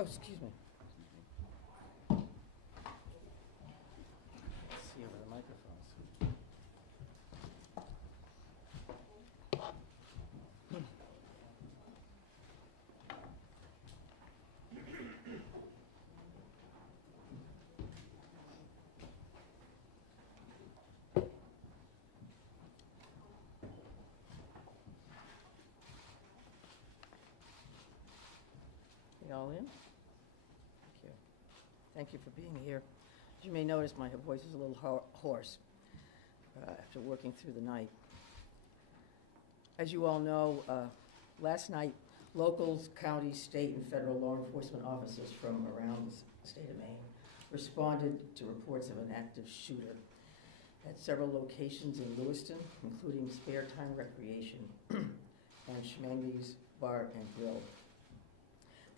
Oh, excuse me. Let's see over the microphones. You all in? Thank you. Thank you for being here. As you may notice, my voice is a little hoarse after working through the night. As you all know, last night, locals, county, state, and federal law enforcement officers from around the state of Maine responded to reports of an active shooter at several locations in Lewiston, including Sparetime Recreation and Schemengees Bar and Grill.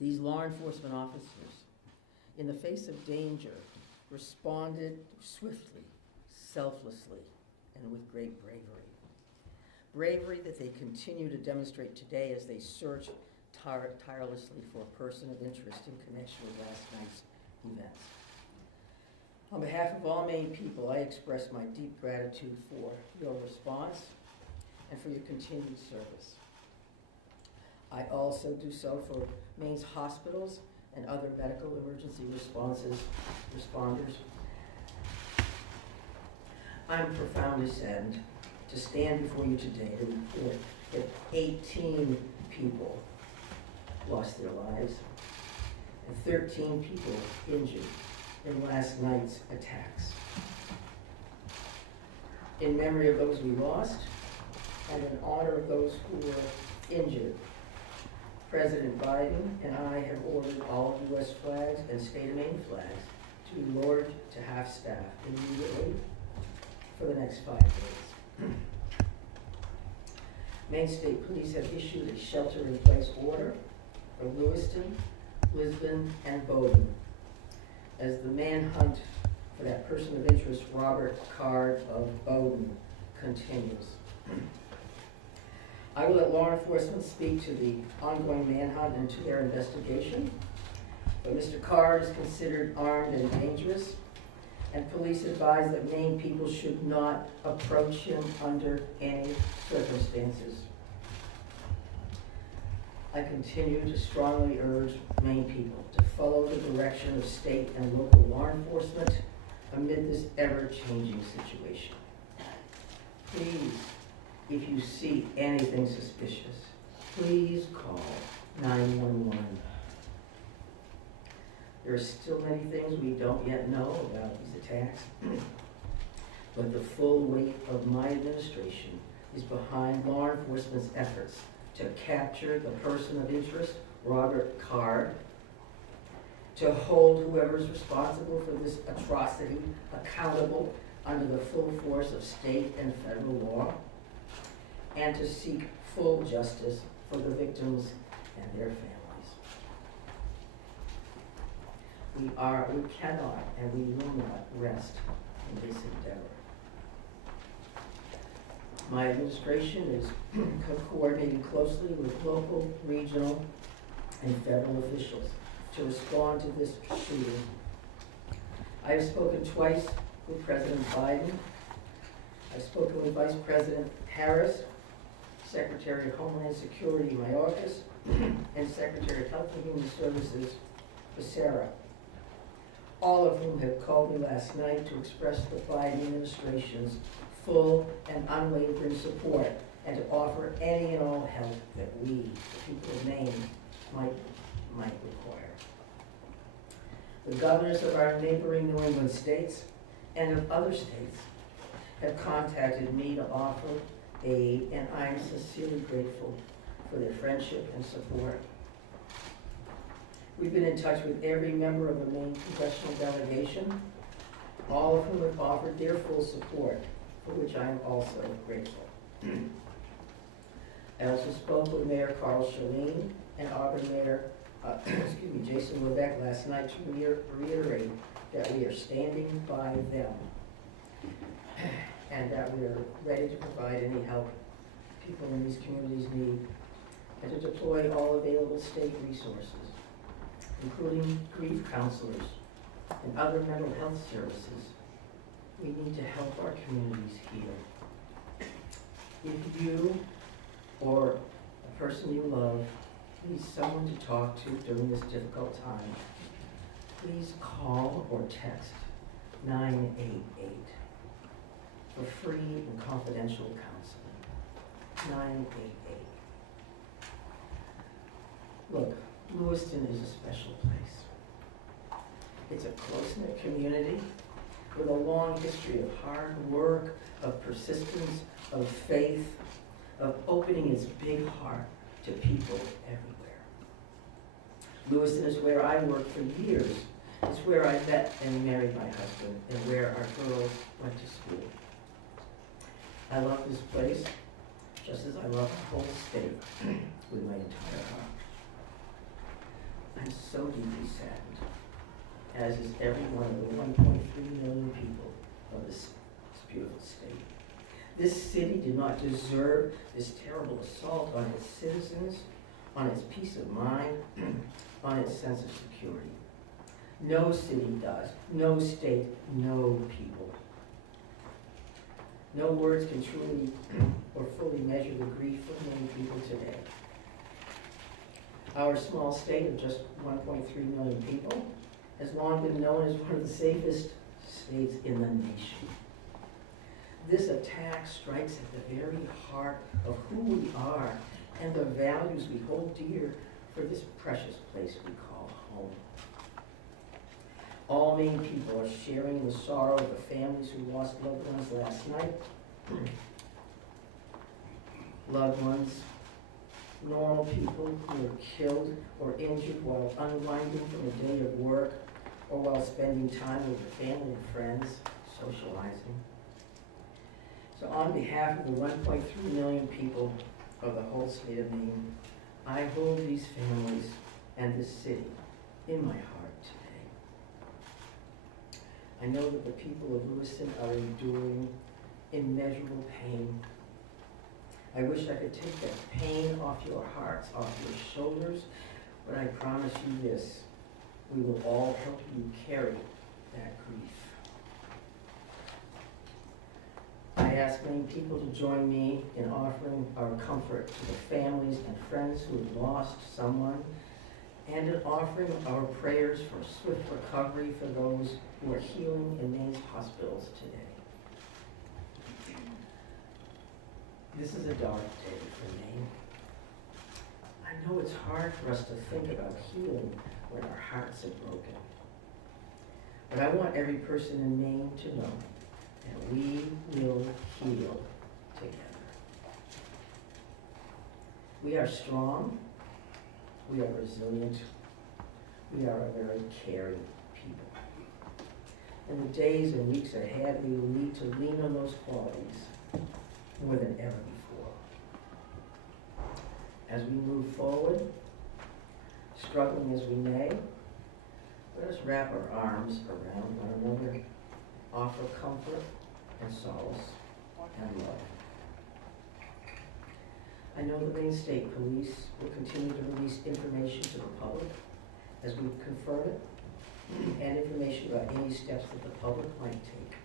These law enforcement officers, in the face of danger, responded swiftly, selflessly, and with great bravery. Bravery that they continue to demonstrate today as they search tirelessly for a person of interest in connection with last night's events. On behalf of all Maine people, I express my deep gratitude for your response and for your continued service. I also do so for Maine's hospitals and other medical emergency responders. I'm profoundly saddened to stand before you today to report that 18 people lost their lives and 13 people injured in last night's attacks. In memory of those we lost and in honor of those who were injured, President Biden and I have ordered all U.S. flags and state of Maine flags to be lowered to half-staff immediately for the next 5 days. Maine State Police have issued a shelter-in-place order for Lewiston, Lisbon, and Bowdoin as the manhunt for that person of interest, Robert Card of Bowdoin, continues. I will let law enforcement speak to the ongoing manhunt and to their investigation, but Mr. Card is considered armed and dangerous, and police advise that Maine people should not approach him under any circumstances. I continue to strongly urge Maine people to follow the direction of state and local law enforcement amid this ever-changing situation. Please, if you see anything suspicious, please call 911. There are still many things we don't yet know about these attacks, but the full weight of my administration is behind law enforcement's efforts to capture the person of interest, Robert Card, to hold whoever is responsible for this atrocity accountable under the full force of state and federal law, and to seek full justice for the victims and their families. We cannot and we will not rest in this endeavor. My administration is coordinating closely with local, regional, and federal officials to respond to this shooting. I have spoken twice with President Biden. I've spoken with Vice President Harris, Secretary of Homeland Security Mayorkas, and Secretary of Health and Human Services Becerra, all of whom have called me last night to express the Biden administration's full and unwavering support and to offer any and all help that we, the people of Maine, might require. The governors of our neighboring New England states and of other states have contacted me to offer aid, and I'm sincerely grateful for their friendship and support. We've been in touch with every member of the Maine congressional delegation, all of whom have offered their full support, for which I am also grateful. I also spoke with Mayor Carl Chalene and Auburn Mayor Jason Lebeck last night to reiterate that we are standing by them and that we are ready to provide any help people in these communities need and to deploy all available state resources. including grief counselors and other mental health services. We need to help our communities heal. If you or a person you love needs someone to talk to during this difficult time, please call or text 988 for free and confidential counseling. 988. Look, Lewiston is a special place. It's a close-knit community with a long history of hard work, of persistence, of faith, of opening its big heart to people everywhere. Lewiston is where I worked for years. It's where I met and married my husband, and where our girls went to school. I love this place just as I love the whole state with my entire heart. I'm so deeply saddened, as is every one of the 1.3 million people of this beautiful state. This city did not deserve this terrible assault on its citizens, on its peace of mind, on its sense of security. No city does, no state, no people. No words can truly or fully measure the grief of many people today. Our small state of just 1.3 million people has long been known as one of the safest states in the nation. This attack strikes at the very heart of who we are and the values we hold dear for this precious place we call home. All Maine people are sharing the sorrow of the families who lost loved ones last night. Loved ones, normal people who were killed or injured while unwinding from a day of work or while spending time with their family and friends, socializing. So on behalf of the 1.3 million people of the whole state of Maine, I hold these families and this city in my heart today. I know that the people of Lewiston are enduring immeasurable pain. I wish I could take that pain off your hearts, off your shoulders, but I promise you this, we will all help you carry that grief. I ask many people to join me in offering our comfort to the families and friends who have lost someone, and in offering our prayers for swift recovery for those who are healing in Maine's hospitals today. This is a dark day for Maine. I know it's hard for us to think about healing when our hearts are broken. But I want every person in Maine to know that we will heal together. We are strong, we are resilient, we are a very caring people. In the days and weeks ahead, we will need to lean on those qualities more than ever before. As we move forward, struggling as we may, let us wrap our arms around one another, offer comfort and solace and love. I know the Maine State Police will continue to release information to the public as we confirm it, and information about any steps that the public might take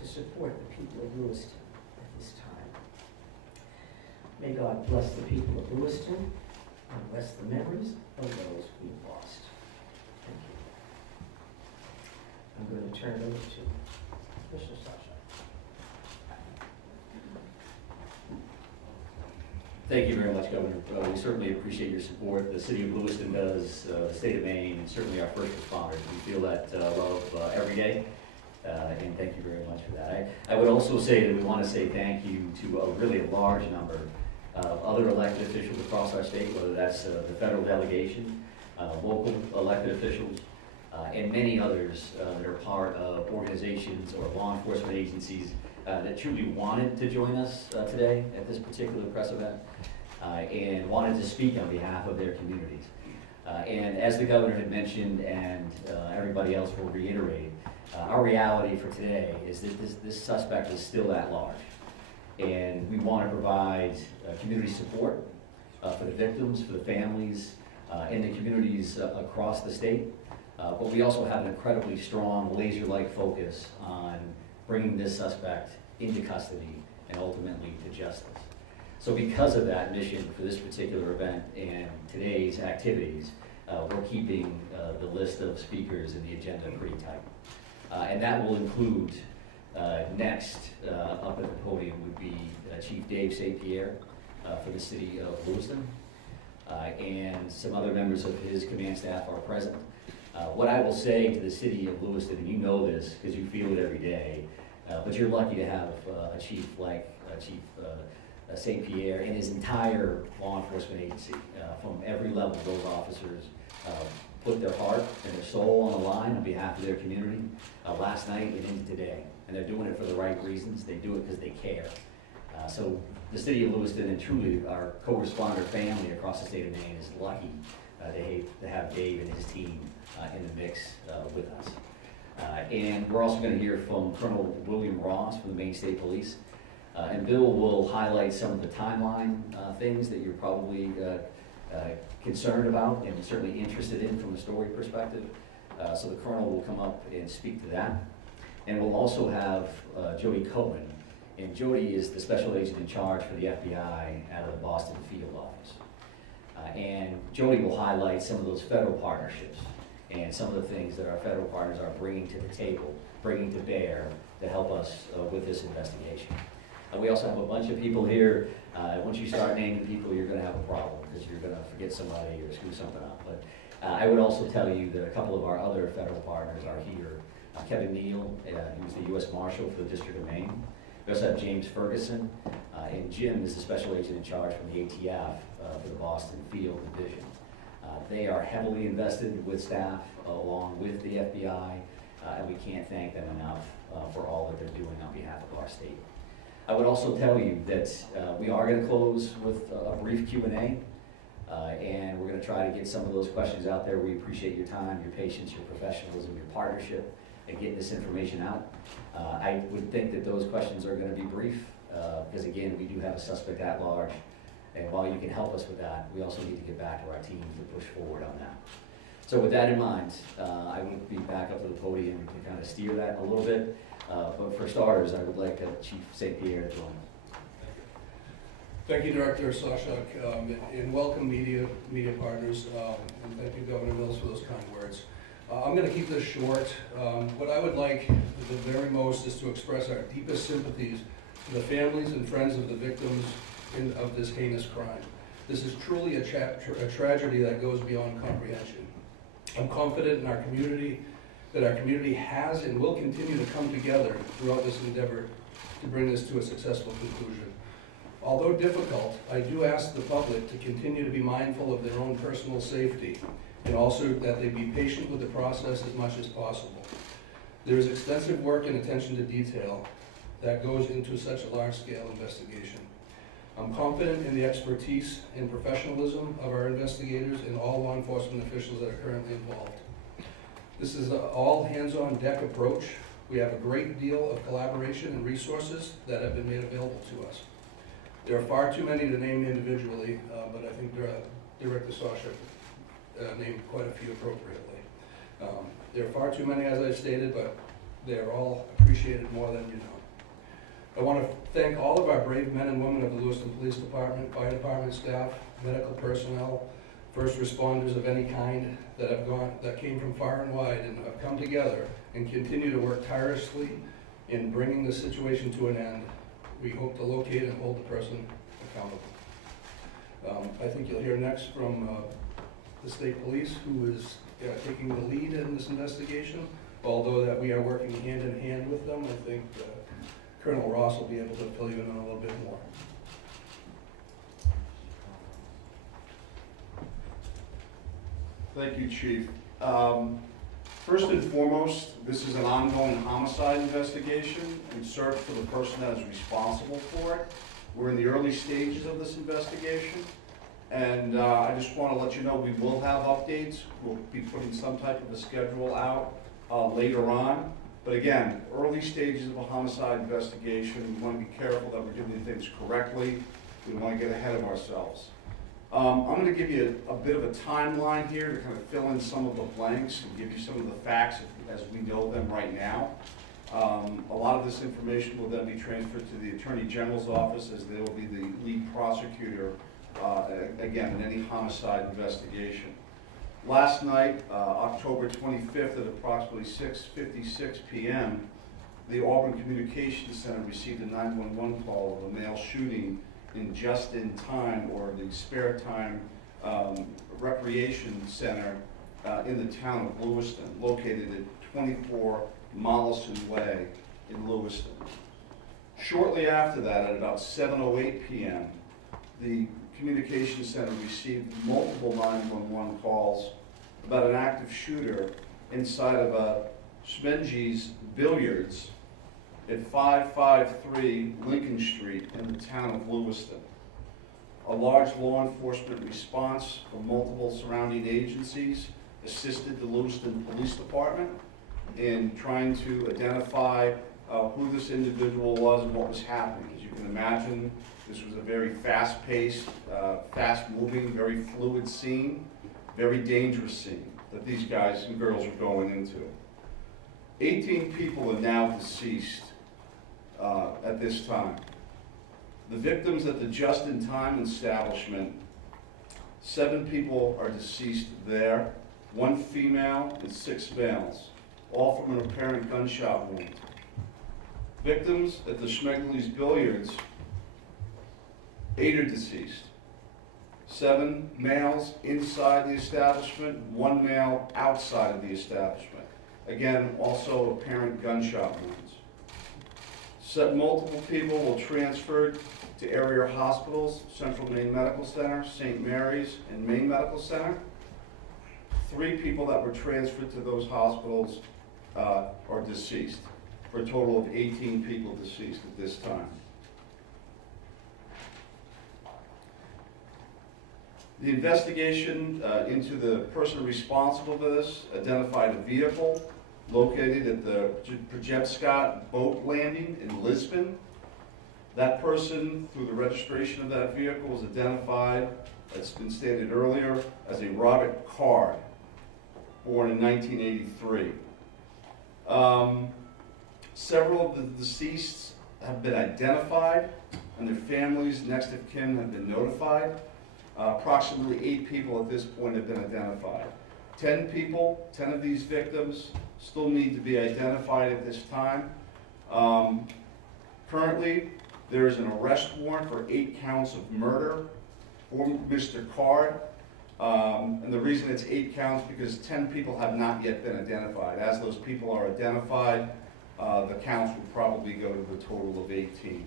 to support the people of Lewiston at this time. May God bless the people of Lewiston and bless the memories of those we've lost. Thank you. I'm going to turn it over to Mr. Sasha. Thank you very much, Governor. We certainly appreciate your support. The city of Lewiston does, the state of Maine, and certainly our first responders. We feel that love every day, and thank you very much for that. I would also say that we want to say thank you to a really large number of other elected officials across our state, whether that's the federal delegation, local elected officials, and many others that are part of organizations or law enforcement agencies that truly wanted to join us today at this particular press event and wanted to speak on behalf of their communities. And as the governor had mentioned, and everybody else will reiterate, our reality for today is that this suspect is still at large. And we want to provide community support for the victims, for the families, in the communities across the state. But we also have an incredibly strong laser-like focus on bringing this suspect into custody and ultimately to justice. So because of that mission for this particular event and today's activities, we're keeping the list of speakers and the agenda pretty tight. And that will include, next up at the podium would be Chief Dave St. Pierre for the city of Lewiston. And some other members of his command staff are present. What I will say to the city of Lewiston, and you know this because you feel it every day, but you're lucky to have a chief like Chief St. Pierre and his entire law enforcement agency. From every level, those officers put their heart and their soul on the line on behalf of their community last night and into today. And they're doing it for the right reasons. They do it because they care. So the city of Lewiston and truly our co-responder family across the state of Maine is lucky to have Dave and his team in the mix with us. And we're also going to hear from Colonel William Ross from the Maine State Police. And Bill will highlight some of the timeline things that you're probably concerned about and certainly interested in from a story perspective. So the Colonel will come up and speak to that. And we'll also have Jody Cohen. And Jody is the special agent in charge for the FBI out of the Boston field office. And Jody will highlight some of those federal partnerships and some of the things that our federal partners are bringing to the table, bringing to bear to help us with this investigation. We also have a bunch of people here. Once you start naming people, you're going to have a problem because you're going to forget somebody or screw something up. But I would also tell you that a couple of our other federal partners are here. Kevin Neal, who's the U.S. Marshal for the District of Maine. We also have James Ferguson, and Jim is the special agent in charge from the ATF for the Boston Field Division. They are heavily invested with staff along with the FBI, and we can't thank them enough for all that they're doing on behalf of our state. I would also tell you that we are going to close with a brief Q&A, and we're going to try to get some of those questions out there. We appreciate your time, your patience, your professionalism, your partnership in getting this information out. I would think that those questions are going to be brief, because again, we do have a suspect at large, and while you can help us with that, we also need to get back to our team to push forward on that. So with that in mind, I will be back up to the podium to kind of steer that a little bit. But for starters, I would like Chief St. Pierre to join. Thank you, Director Sawchuk, and welcome media partners, and thank you, Governor Mills, for those kind words. I'm going to keep this short. What I would like the very most is to express our deepest sympathies to the families and friends of the victims of this heinous crime. This is truly a tragedy that goes beyond comprehension. I'm confident in our community, that our community has and will continue to come together throughout this endeavor to bring this to a successful conclusion. Although difficult, I do ask the public to continue to be mindful of their own personal safety and also that they be patient with the process as much as possible. There is extensive work and attention to detail that goes into such a large-scale investigation. I'm confident in the expertise and professionalism of our investigators and all law enforcement officials that are currently involved. This is an all-hands-on-deck approach. We have a great deal of collaboration and resources that have been made available to us. There are far too many to name individually, but I think Director Sawchuk named quite a few appropriately. There are far too many, as I stated, but they are all appreciated more than you know. I want to thank all of our brave men and women of the Lewiston Police Department, Fire Department staff, medical personnel, first responders of any kind that came from far and wide and have come together and continue to work tirelessly in bringing the situation to an end. We hope to locate and hold the person accountable. I think you'll hear next from the state police, who is taking the lead in this investigation. Although that we are working hand in hand with them, I think Colonel Ross will be able to fill you in on a little bit more. Thank you, Chief. First and foremost, this is an ongoing homicide investigation in search for the person that is responsible for it. We're in the early stages of this investigation, and I just want to let you know we will have updates. We'll be putting some type of a schedule out later on. But again, early stages of a homicide investigation, we want to be careful that we're doing things correctly. We don't want to get ahead of ourselves. I'm going to give you a bit of a timeline here to kind of fill in some of the blanks and give you some of the facts as we know them right now. A lot of this information will then be transferred to the Attorney General's office, as they will be the lead prosecutor, again, in any homicide investigation. Last night, October 25th at approximately 6:56 p.m., the Auburn Communications Center received a 911 call of a male shooting in Just-in-Time, or the Sparetime Recreation Center in the town of Lewiston, located at 24 Mollison Way in Lewiston. Shortly after that, at about 7:08 p.m., the Communications Center received multiple 911 calls about an active shooter inside of a Schemengees Billiards at 553 Lincoln Street in the town of Lewiston. A large law enforcement response from multiple surrounding agencies assisted the Lewiston Police Department in trying to identify who this individual was and what was happening. As you can imagine, this was a very fast-paced, fast-moving, very fluid scene, very dangerous scene that these guys and girls are going into. 18 people are now deceased at this time. The victims at the Just-in-Time establishment, 7 people are deceased there, 1 female and 6 males, all from an apparent gunshot wound. Victims at the Schemengees Billiards, 8 are deceased. 7 males inside the establishment, 1 male outside of the establishment. Again, also apparent gunshot wounds. Multiple people were transferred to area hospitals, Central Maine Medical Center, St. Mary's, and Maine Medical Center. 3 people that were transferred to those hospitals are deceased, for a total of 18 people deceased at this time. The investigation into the person responsible for this identified a vehicle located at the Scott boat landing in Lisbon. That person, through the registration of that vehicle, was identified, as been stated earlier, as a Robert Card, born in 1983. Several of the deceased have been identified, and their families, next of kin, have been notified. Approximately 8 people at this point have been identified. 10 people, 10 of these victims, still need to be identified at this time. Currently, there is an arrest warrant for 8 counts of murder for Mr. Card. And the reason it's 8 counts because 10 people have not yet been identified. As those people are identified, the counts will probably go to the total of 18.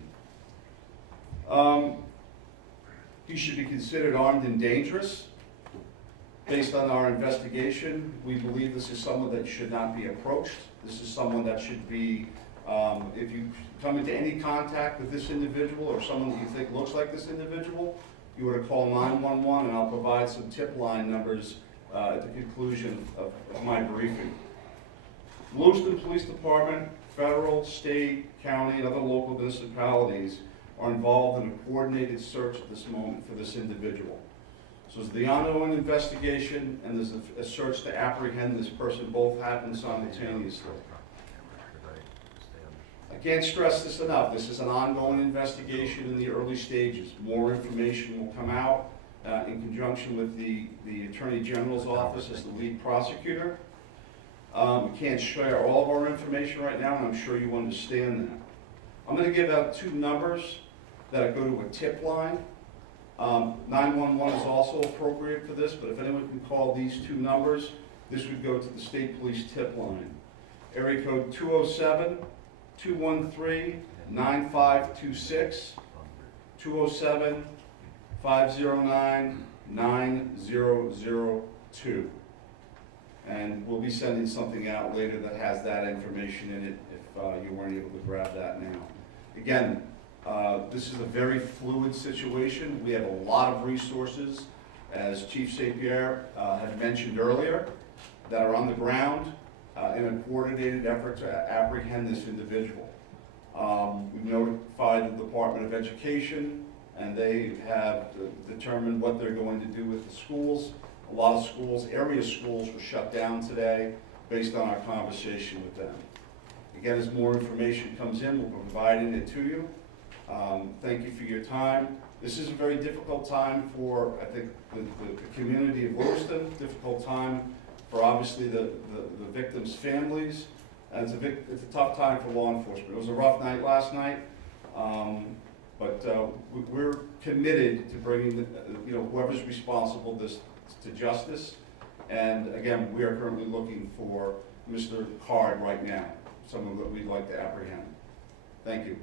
He should be considered armed and dangerous. Based on our investigation, we believe this is someone that should not be approached. This is someone that should be, if you come into any contact with this individual or someone that you think looks like this individual, you were to call 911, and I'll provide some tip line numbers at the conclusion of my briefing. Lewiston Police Department, federal, state, county, and other local municipalities are involved in a coordinated search at this moment for this individual. So there's the ongoing investigation, and there's a search to apprehend this person. Both happen simultaneously. I can't stress this enough. This is an ongoing investigation in the early stages. More information will come out in conjunction with the Attorney General's office as the lead prosecutor. We can't share all of our information right now, and I'm sure you understand that. I'm going to give out 2 numbers that go to a tip line. 911 is also appropriate for this, but if anyone can call these 2 numbers, this would go to the state police tip line. Area code 207-213-9526, 207-509-9002. And we'll be sending something out later that has that information in it if you weren't able to grab that now. Again, this is a very fluid situation. We have a lot of resources, as Chief St. Pierre had mentioned earlier, that are on the ground in a coordinated effort to apprehend this individual. We've notified the Department of Education and they have determined what they're going to do with the schools. A lot of schools, area schools, were shut down today based on our conversation with them. Again, as more information comes in, we'll be providing it to you. Thank you for your time. This is a very difficult time for, I think, the community of Lewiston, difficult time for obviously the victims' families, and it's a tough time for law enforcement. It was a rough night last night, but we're committed to bringing whoever's responsible this to justice. And again, we are currently looking for Mr. Card right now, someone that we'd like to apprehend. Thank you.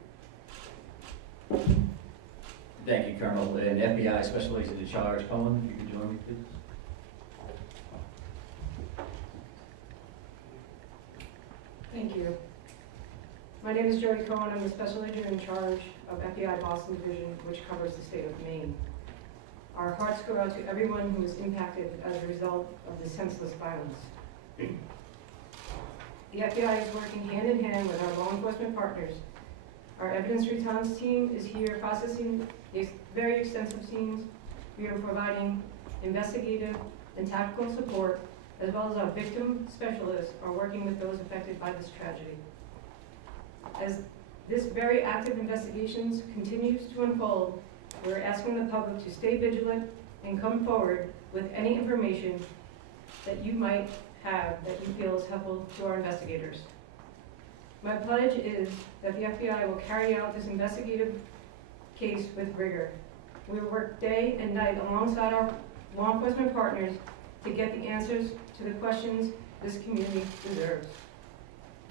Thank you, Colonel. And FBI Special Agent in Charge, Cohen, if you could join me, please. Thank you. My name is Jody Cohen. I'm the Special Agent in charge of FBI Boston Division, which covers the state of Maine. Our hearts go out to everyone who was impacted as a result of the senseless violence. The FBI is working hand in hand with our law enforcement partners. Our evidence response team is here processing very extensive scenes. We are providing investigative and tactical support, as well as our victim specialists are working with those affected by this tragedy. As this very active investigations continues to unfold, we're asking the public to stay vigilant and come forward with any information that you might have that you feel is helpful to our investigators. My pledge is that the FBI will carry out this investigative case with rigor. We will work day and night alongside our law enforcement partners to get the answers to the questions this community deserves.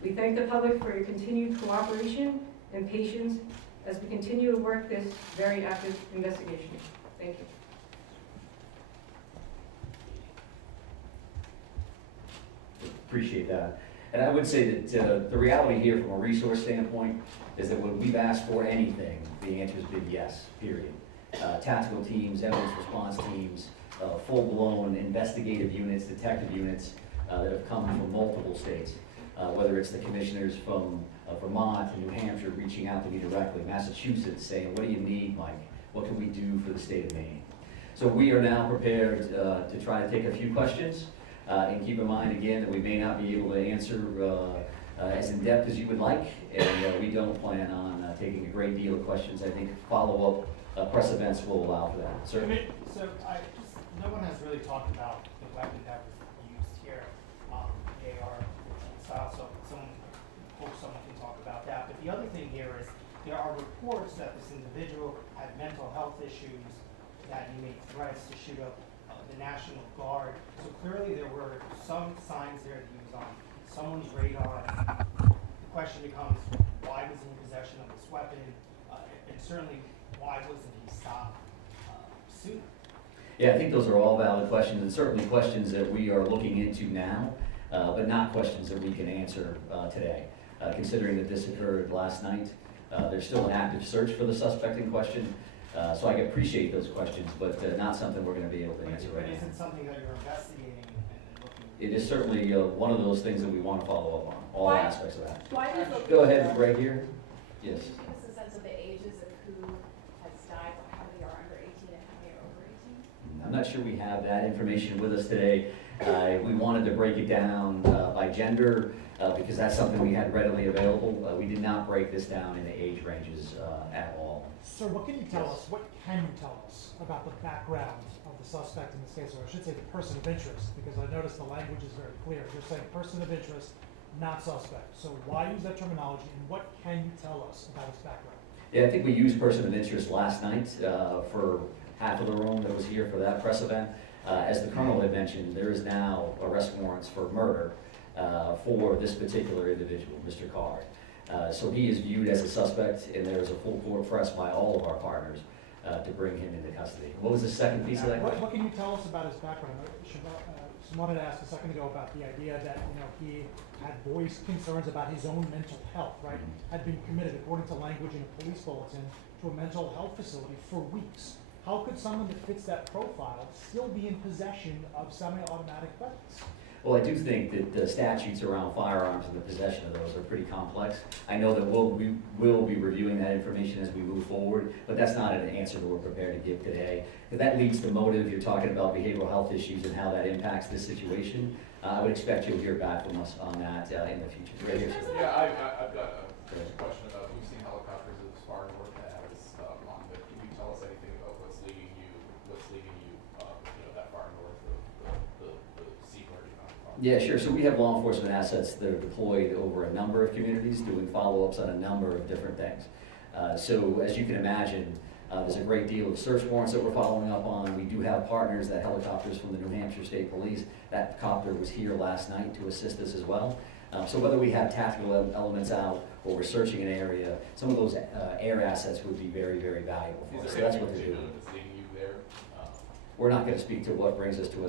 We thank the public for your continued cooperation and patience as we continue to work this very active investigation. Thank you. Appreciate that. And I would say that the reality here from a resource standpoint is that when we've asked for anything, the answer has been yes, period. Tactical teams, evidence response teams, full-blown investigative units, detective units that have come from multiple states, whether it's the commissioners from Vermont and New Hampshire reaching out to me directly, Massachusetts saying, what do you need, Mike? What can we do for the state of Maine? So we are now prepared to try to take a few questions. And keep in mind, again, that we may not be able to answer as in-depth as you would like, and we don't plan on taking a great deal of questions. I think follow-up press events will allow for that. Sir? So no one has really talked about the weapon that was used here, the AR style, so hope someone can talk about that. But the other thing here is there are reports that this individual had mental health issues, that he made threats to shoot up the National Guard. So clearly there were some signs there that he was on someone's radar. The question becomes, why was he in possession of this weapon? And certainly, why wasn't he stopped sooner? Yeah, I think those are all valid questions, and certainly questions that we are looking into now, but not questions that we can answer today. Considering that this occurred last night, there's still an active search for the suspect in question. So I appreciate those questions, but not something we're going to be able to answer right now. But is it something that you're investigating and looking at? It is certainly one of those things that we want to follow up on, all aspects of that. Why does it? Go ahead, right here. Yes. Can you give us a sense of the ages of who has died, how many are under 18 and how many are over 18? I'm not sure we have that information with us today. We wanted to break it down by gender because that's something we had readily available. We did not break this down into age ranges at all. Sir, what can you tell us? What can you tell us about the background of the suspect in this case, or I should say the person of interest, because I noticed the language is very clear. You're saying person of interest, not suspect. So why use that terminology, and what can you tell us about his background? Yeah, I think we used person of interest last night for half of the room that was here for that press event. As the Colonel had mentioned, there is now arrest warrants for murder for this particular individual, Mr. Card. So he is viewed as a suspect, and there is a full court press by all of our partners to bring him into custody. What was the second piece of that question? What can you tell us about his background? Someone had asked a second ago about the idea that he had voiced concerns about his own mental health, right? Had been committed, according to language in a police bulletin, to a mental health facility for weeks. how could someone that fits that profile still be in possession of semi-automatic weapons? Well, I do think that the statutes around firearms and the possession of those are pretty complex. I know that we will be reviewing that information as we move forward, but that's not an answer that we're prepared to give today. If that leads to motive, you're talking about behavioral health issues and how that impacts this situation. I would expect you'll hear back from us on that in the future. Right here, sir. Yeah, I've got a question about, we've seen helicopters as far north as long, but can you tell us anything about what's leading you, that far north of the seaboard? Yeah, sure. So we have law enforcement assets that are deployed over a number of communities, doing follow-ups on a number of different things. So as you can imagine, there's a great deal of search warrants that we're following up on. We do have partners, that helicopters from the New Hampshire State Police. That copter was here last night to assist us as well. So whether we have tactical elements out or we're searching an area, some of those air assets would be very, very valuable for us. So that's what they're doing. We're not going to speak to what brings us to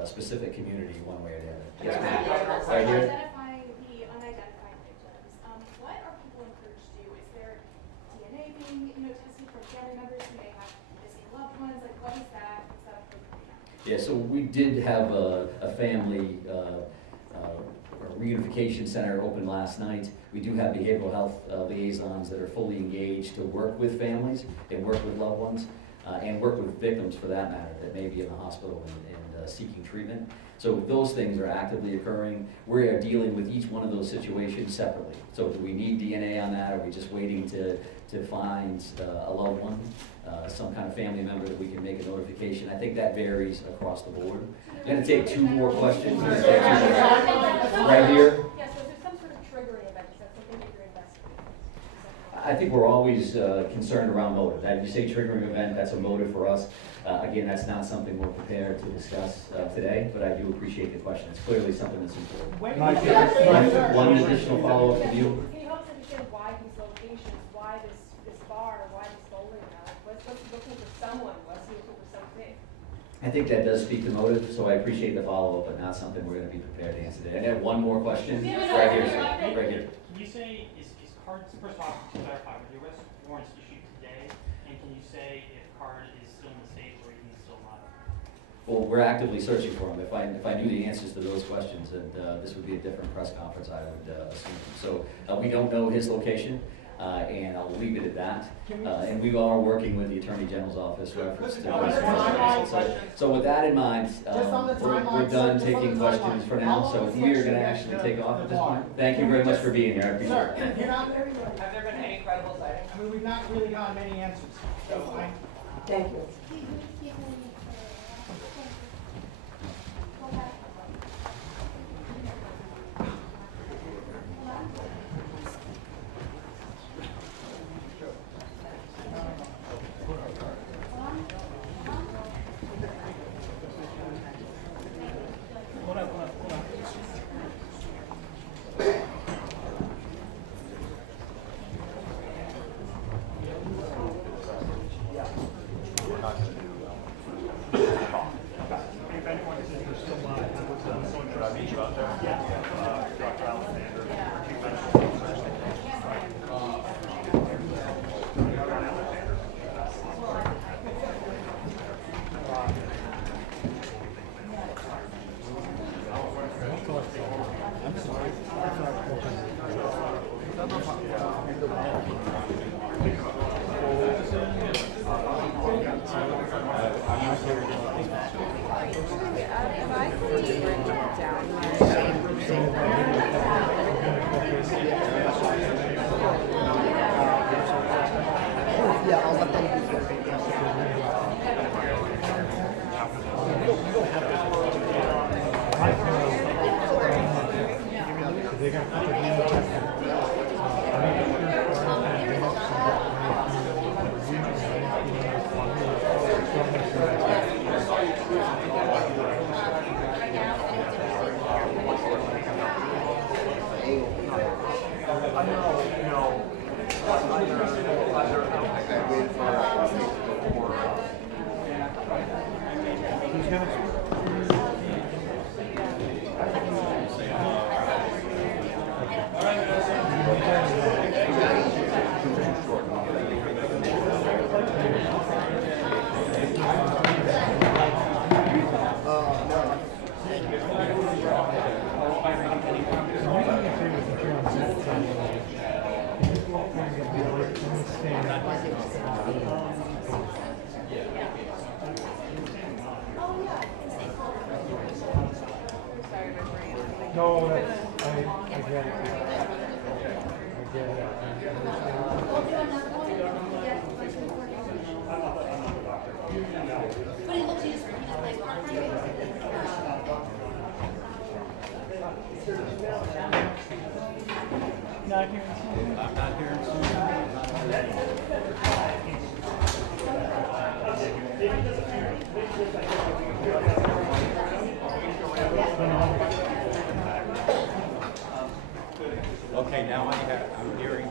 a specific community one way or the other. Yes, ma'am. Right here. Identify the unidentified victims. What are people encouraged to do? Is there DNA being, tested for family members who may have missing loved ones? Like, what is that? What's that program? Yeah, so we did have a family reunification center open last night. We do have behavioral health liaisons that are fully engaged to work with families and work with loved ones. And work with victims, for that matter, that may be in the hospital and seeking treatment. So those things are actively occurring. We are dealing with each one of those situations separately. So do we need DNA on that? Are we just waiting to find a loved one, some kind of family member that we can make a notification? I think that varies across the board. I'm going to take two more questions. Right here. Yes, so is there some sort of triggering event? Is that something that you're investigating? I think we're always concerned around motive. That you say triggering event, that's a motive for us. Again, that's not something we're prepared to discuss today, but I do appreciate the question. It's clearly something that's important. One additional follow-up to you. Can you help us understand why these locations, why this bar, why this bowling alley? Was he looking for someone? Was he looking for something? I think that does speak to motive, so I appreciate the follow-up, but not something we're going to be prepared to answer today. I have one more question. Right here, sir. Right here. Can you say, is cards, first off, to clarify, were the arrest warrants issued today? And can you say if card is still in the state or he's still not? Well, we're actively searching for him. If I knew the answers to those questions, and this would be a different press conference, I would assume. So we don't know his location, and I'll leave it at that. And we are working with the Attorney General's office reference to so with that in mind, we're done taking questions for now. So we are going to actually take off at this point. Thank you very much for being here. I appreciate it. Have there been any credible sightings? I mean, we've not really gotten many answers. So Thank you. No, that's, I get it. I get it. But it looks useful, like Not guaranteed. I'm not guaranteed. Okay, now I'm hearing